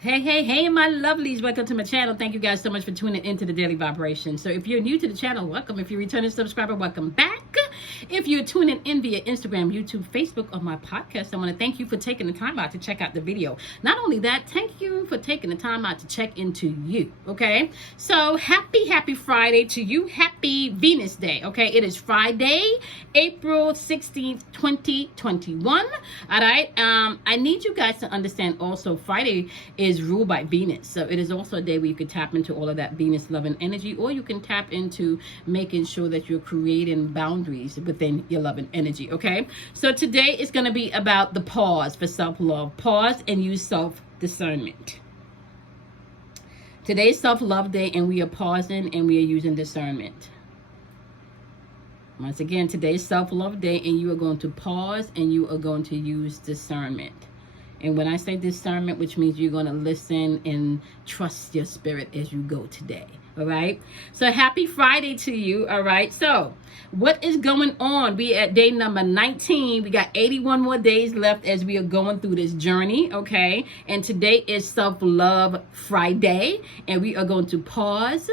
Hey, my lovelies. Welcome to my channel. Thank you guys so much for tuning into the Daily Vibration. So if you're new to the channel, welcome. If you're a returning subscriber, welcome back. If you're tuning in via Instagram, YouTube, Facebook, or my podcast, I want to thank you for taking the time out to check out the video. Not only that, thank you for taking the time out to check into you, okay? So happy Friday to you. Happy Venus Day, okay? It is Friday, April 16th, 2021, all right? I need you guys to understand also Friday is ruled by Venus. So it is also a day where you can tap into all of that Venus loving energy, or you can tap into making sure that you're creating boundaries within your loving energy, okay? So today is going to be about the pause for self-love. Pause and use self-discernment. Today's self-love day, and we are pausing and we are using discernment. Once again, today's self-love day, and you are going to pause and you are going to use discernment. And when I say discernment, which means you're going to listen and trust your spirit as you go today. All right. So happy Friday to you. All right. So what is going on? We at day number 19. We got 81 more days left as we are going through this journey. Okay. And today is Self-Love Friday. And we are going to pause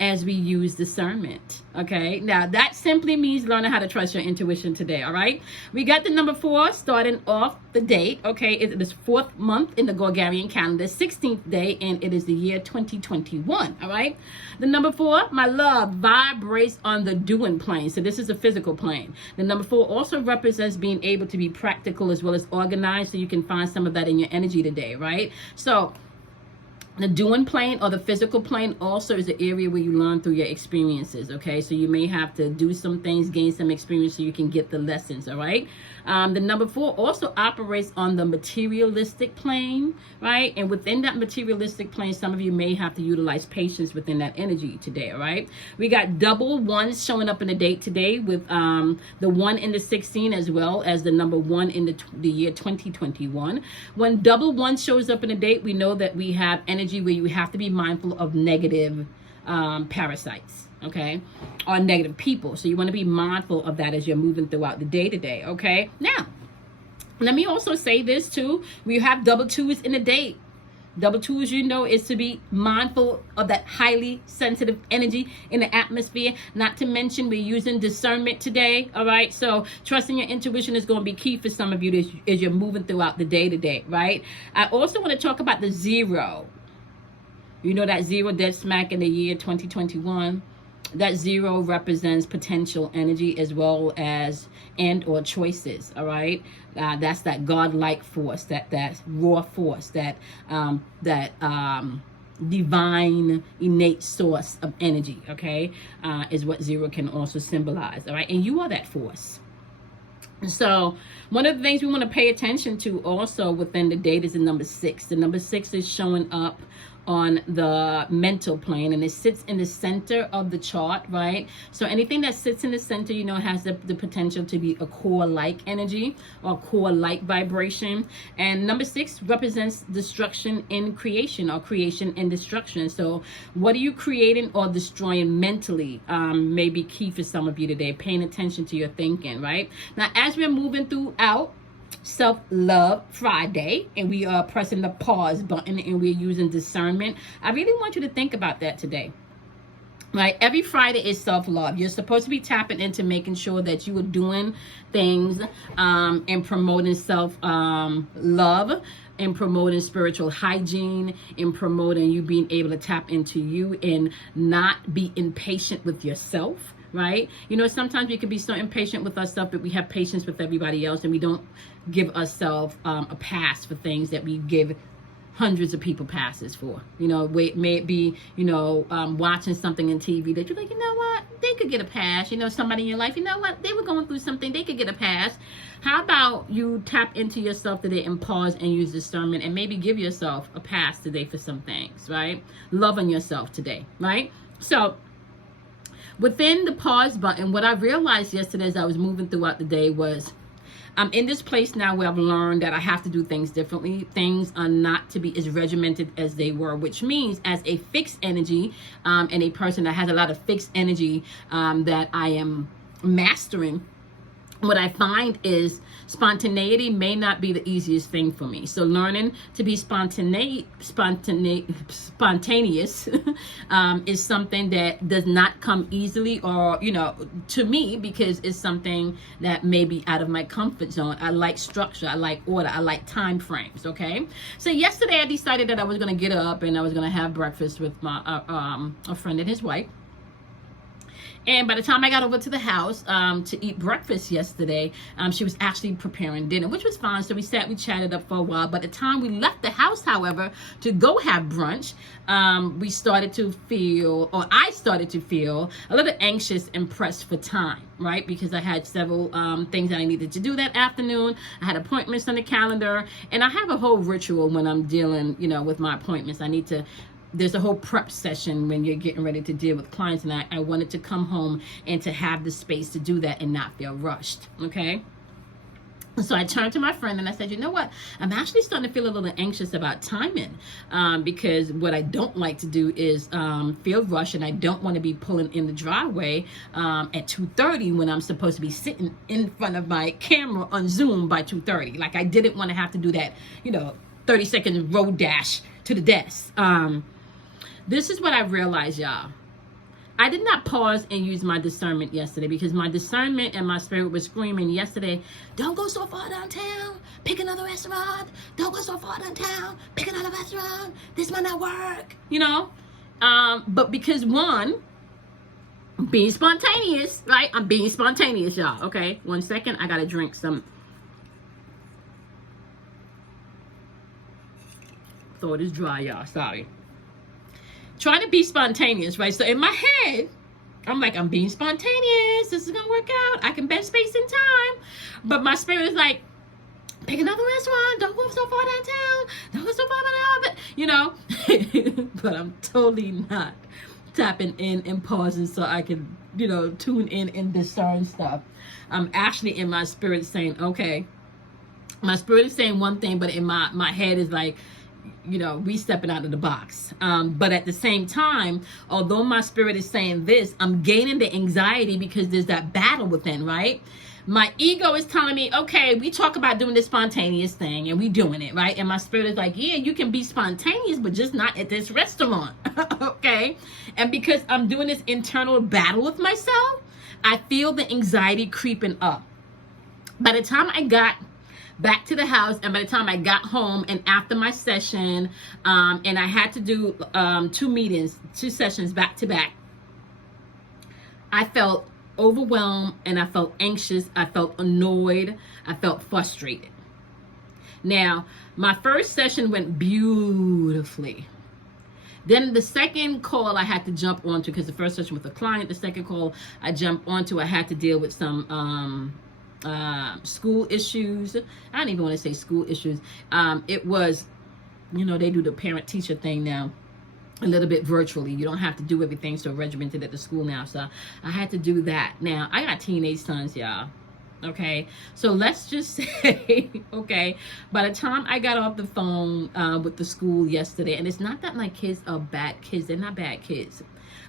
as we use discernment. Okay, now that simply means learning how to trust your intuition today. All right, we got the number 4 starting off the date. Okay, it is 4th month in the Gregorian calendar, 16th day, and it is the year 2021. All right, the number 4, my love, vibrates on the doing plane. So this is a physical plane. The number 4 also represents being able to be practical as well as organized, so you can find some of that in your energy today. Right, so the doing plane or the physical plane also is the area where you learn through your experiences, okay? So you may have to do some things, gain some experience so you can get the lessons, all right? The number 4 also operates on the materialistic plane, right? And within that materialistic plane, some of you may have to utilize patience within that energy today, all right? We got double ones showing up in the date today with the 1 in the 16 as well as the number 1 in the year 2021. When double 1 shows up in the date, we know that we have energy where you have to be mindful of negative parasites, okay, or negative people. So you want to be mindful of that as you're moving throughout the day today, okay? Now, let me also say this too. We have double 2s in the date. Double 2s, you know, is to be mindful of that highly sensitive energy in the atmosphere. Not to mention, we're using discernment today, all right? So trusting your intuition is going to be key for some of you as you're moving throughout the day today, right? I also want to talk about the 0. You know, that 0 dead smack in the year 2021. That 0 represents potential energy as well as and or choices, all right? That's that godlike force, that raw force, that divine innate source of energy, okay? Is what 0 can also symbolize, all right? And you are that force. So one of the things we want to pay attention to also within the date is the number 6. The number 6 is showing up on the mental plane, and it sits in the center of the chart, right? So anything that sits in the center, you know, has the potential to be a core-like energy or core-like vibration. And number 6 represents destruction in creation, or creation and destruction. So what are you creating or destroying mentally may be key for some of you today, paying attention to your thinking, right? Now, as we're moving throughout Self-Love Friday, and we are pressing the pause button and we're using discernment, I really want you to think about that today. Right, every Friday is self-love. You're supposed to be tapping into making sure that you are doing things and promoting self-love, and promoting spiritual hygiene, and promoting you being able to tap into you and not be impatient with yourself. Right? You know, sometimes we can be so impatient with ourselves that we have patience with everybody else, and we don't give ourselves a pass for things that we give hundreds of people passes for. You know, may it be, you know, watching something on TV that you're like, you know what, they could get a pass. You know, somebody in your life, you know what, they were going through something, they could get a pass. How about you tap into yourself today and pause and use discernment and maybe give yourself a pass today for some things, right? Love on yourself today, right? So within the pause button, what I realized yesterday as I was moving throughout the day was I'm in this place now where I've learned that I have to do things differently. Things are not to be as regimented as they were, which means as a fixed energy and a person that has a lot of fixed energy that I am mastering what I find is spontaneity may not be the easiest thing for me. So learning to be spontaneous is something that does not come easily, or, you know, to me, because it's something that may be out of my comfort zone. I like structure. I like order. I like time frames. Okay. So yesterday I decided that I was going to get up and I was going to have breakfast with my a friend and his wife. And by the time I got over to the house to eat breakfast yesterday, she was actually preparing dinner, which was fine. So we sat, we chatted up for a while. By the time we left the house, however, to go have brunch, we started to feel, or I started to feel, a little anxious and pressed for time, right? Because I had several things that I needed to do that afternoon. I had appointments on the calendar, and I have a whole ritual when I'm dealing, you know, with my appointments. There's a whole prep session when you're getting ready to deal with clients, and I wanted to come home and to have the space to do that and not feel rushed, okay? So I turned to my friend and I said, you know what? I'm actually starting to feel a little anxious about timing, because what I don't like to do is feel rushed, and I don't want to be pulling in the driveway at 2:30 when I'm supposed to be sitting in front of my camera on Zoom by 2:30. Like, I didn't want to have to do that, you know, 30-second road dash to the desk. This is what I realized, y'all. I did not pause and use my discernment yesterday, because my discernment and my spirit was screaming yesterday, don't go so far downtown, pick another restaurant. Don't go so far downtown, pick another restaurant. This might not work, you know? But because, one, I'm being spontaneous, right? I'm being spontaneous, y'all, okay? 1 second, I gotta drink some. Throat is dry, y'all, sorry. Trying to be spontaneous, right? So in my head, I'm like, I'm being spontaneous. This is going to work out. I can best space in time. But my spirit is like, pick another restaurant. Don't go so far downtown. Don't go so far down. You know? But I'm totally not tapping in and pausing so I can, you know, tune in and discern stuff. I'm actually in my spirit saying, okay. My spirit is saying one thing, but in my head is like, you know, we stepping out of the box. But at the same time, although my spirit is saying this, I'm gaining the anxiety because there's that battle within, right? My ego is telling me, okay, we talk about doing this spontaneous thing and we doing it, right? And my spirit is like, yeah, you can be spontaneous, but just not at this restaurant, okay? And because I'm doing this internal battle with myself, I feel the anxiety creeping up. By the time I got back to the house, and by the time I got home and after my session, and I had to do 2 sessions back to back, I felt overwhelmed and I felt anxious. I felt annoyed. I felt frustrated. Now, my first session went beautifully. Then the second call I had to jump onto, because the first session with a client, the second call I jumped onto, I had to deal with some school issues. I don't even want to say school issues. It was, you know, they do the parent-teacher thing now a little bit virtually. You don't have to do everything so regimented at the school now. So I had to do that. Now, I got teenage sons, y'all. Okay, so let's just say, okay, by the time I got off the phone with the school yesterday, and it's not that my kids are bad kids. They're not bad kids.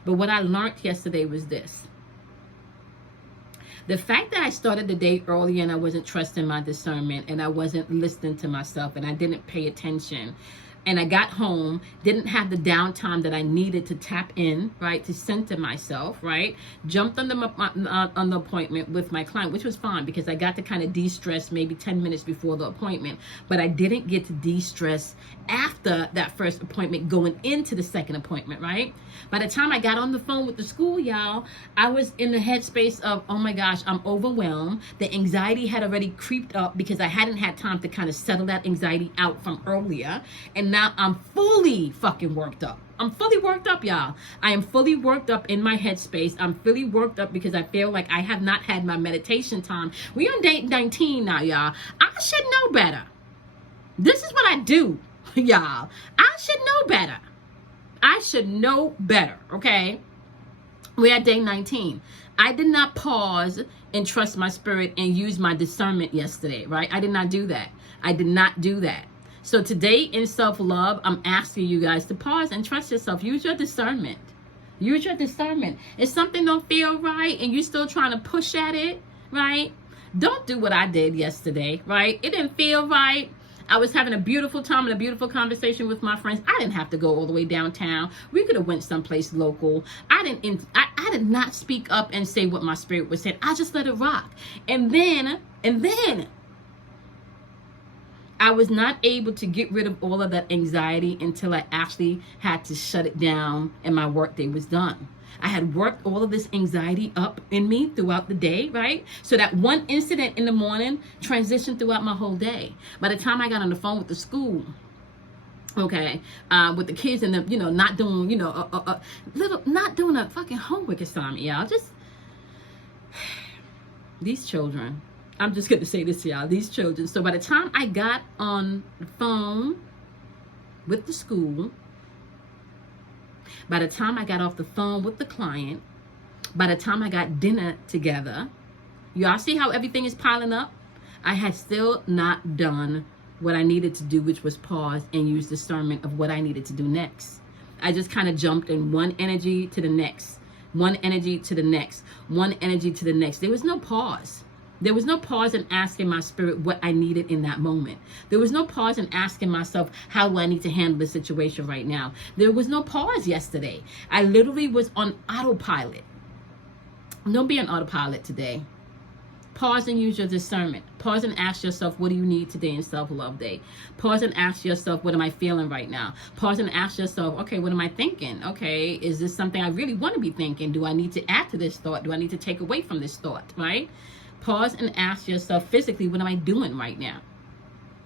But what I learned yesterday was this. The fact that I started the day early and I wasn't trusting my discernment and I wasn't listening to myself and I didn't pay attention, and I got home, didn't have the downtime that I needed to tap in, right, to center myself, right, jumped on the appointment with my client, which was fine because I got to kind of de-stress maybe 10 minutes before the appointment, but I didn't get to de-stress after that first appointment going into the second appointment, right? By the time I got on the phone with the school, y'all, I was in the headspace of, oh my gosh, I'm overwhelmed. The anxiety had already creeped up because I hadn't had time to kind of settle that anxiety out from earlier. And now I'm fully fucking worked up. I'm fully worked up, y'all. I am fully worked up in my headspace. I'm fully worked up because I feel like I have not had my meditation time. We on day 19 now, y'all. I should know better. This is what I do, y'all. I should know better. I should know better, okay? We're at day 19. I did not pause and trust my spirit and use my discernment yesterday, right? I did not do that. I did not do that. So today in self-love, I'm asking you guys to pause and trust yourself. Use your discernment. Use your discernment. If something don't feel right and you're still trying to push at it, right? Don't do what I did yesterday, right? It didn't feel right. I was having a beautiful time and a beautiful conversation with my friends. I didn't have to go all the way downtown. We could have went someplace local. I did not speak up and say what my spirit was saying. I just let it rock. And then I was not able to get rid of all of that anxiety until I actually had to shut it down and my workday was done. I had worked all of this anxiety up in me throughout the day, right? So that one incident in the morning transitioned throughout my whole day. By the time I got on the phone with the school, okay, with the kids and the, not doing, not doing a fucking homework assignment, y'all. Just these children. I'm just going to say this to y'all, these children. So by the time I got on the phone with the school, by the time I got off the phone with the client, by the time I got dinner together, y'all see how everything is piling up? I had still not done what I needed to do, which was pause and use discernment of what I needed to do next. I just kind of jumped in one energy to the next, one energy to the next, one energy to the next. There was no pause. There was no pause in asking my spirit what I needed in that moment. There was no pause in asking myself, how do I need to handle the situation right now? There was no pause yesterday. I literally was on autopilot. Don't be on autopilot today. Pause and use your discernment. Pause and ask yourself, what do you need today in self-love day? Pause and ask yourself, what am I feeling right now? Pause and ask yourself, okay, what am I thinking? Okay, is this something I really want to be thinking? Do I need to add to this thought? Do I need to take away from this thought, right? Pause and ask yourself physically, what am I doing right now?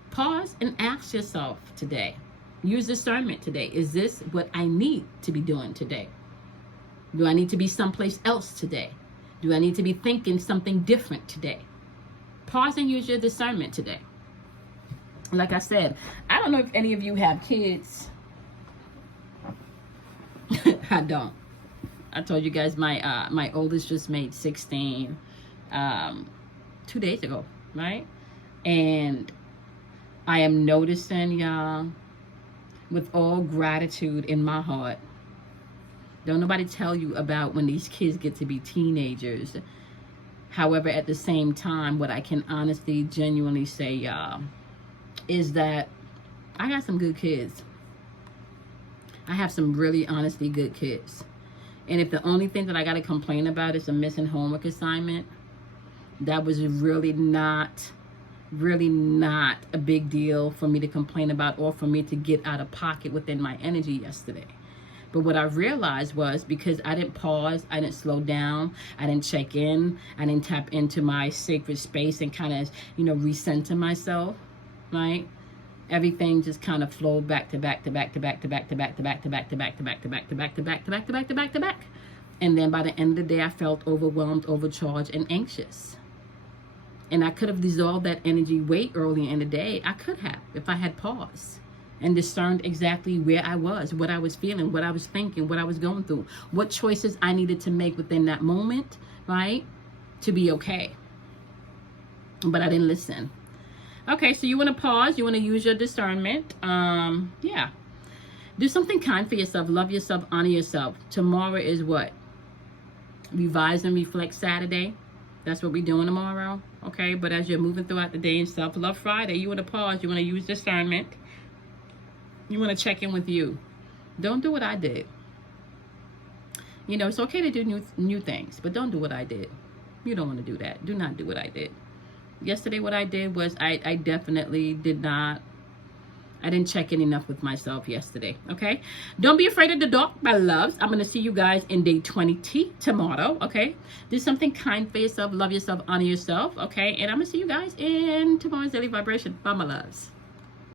Pause and ask yourself today. Use discernment today. Is this what I need to be doing today? Do I need to be someplace else today? Do I need to be thinking something different today? Pause and use your discernment today. Like I said, I don't know if any of you have kids. I don't. I told you guys my oldest just made 16. 2 days ago, right? And I am noticing, y'all, with all gratitude in my heart, don't nobody tell you about when these kids get to be teenagers. However, at the same time, what I can honestly, genuinely say, y'all, is that I got some good kids. I have some really, honestly good kids. And if the only thing that I got to complain about is a missing homework assignment, that was really not a big deal for me to complain about or for me to get out of pocket within my energy yesterday. But what I realized was, because I didn't pause, I didn't slow down, I didn't check in, I didn't tap into my sacred space and kind of, recenter myself, right? Everything just kind of flowed back to back to back to back to back to back to back to back to back to back to back to back to back to back to back to back to back. And then by the end of the day, I felt overwhelmed, overcharged, and anxious. And I could have dissolved that energy way earlier in the day. I could have, if I had paused and discerned exactly where I was, what I was feeling, what I was thinking, what I was going through, what choices I needed to make within that moment, right, to be okay. But I didn't listen. Okay, so you want to pause. You want to use your discernment. Yeah. Do something kind for yourself. Love yourself. Honor yourself. Tomorrow is what? Revise and reflect Saturday. That's what we're doing tomorrow. Okay, but as you're moving throughout the day in Self-Love Friday, you want to pause. You want to use discernment. You want to check in with you. Don't do what I did. It's okay to do new things, but don't do what I did. You don't want to do that. Do not do what I did. Yesterday, what I did was I definitely I didn't check in enough with myself yesterday, okay? Don't be afraid of the dark, my loves. I'm going to see you guys in day 20 tomorrow, okay? Do something kind for yourself, love yourself, honor yourself, okay? And I'm going to see you guys in tomorrow's daily vibration. Bye, my loves.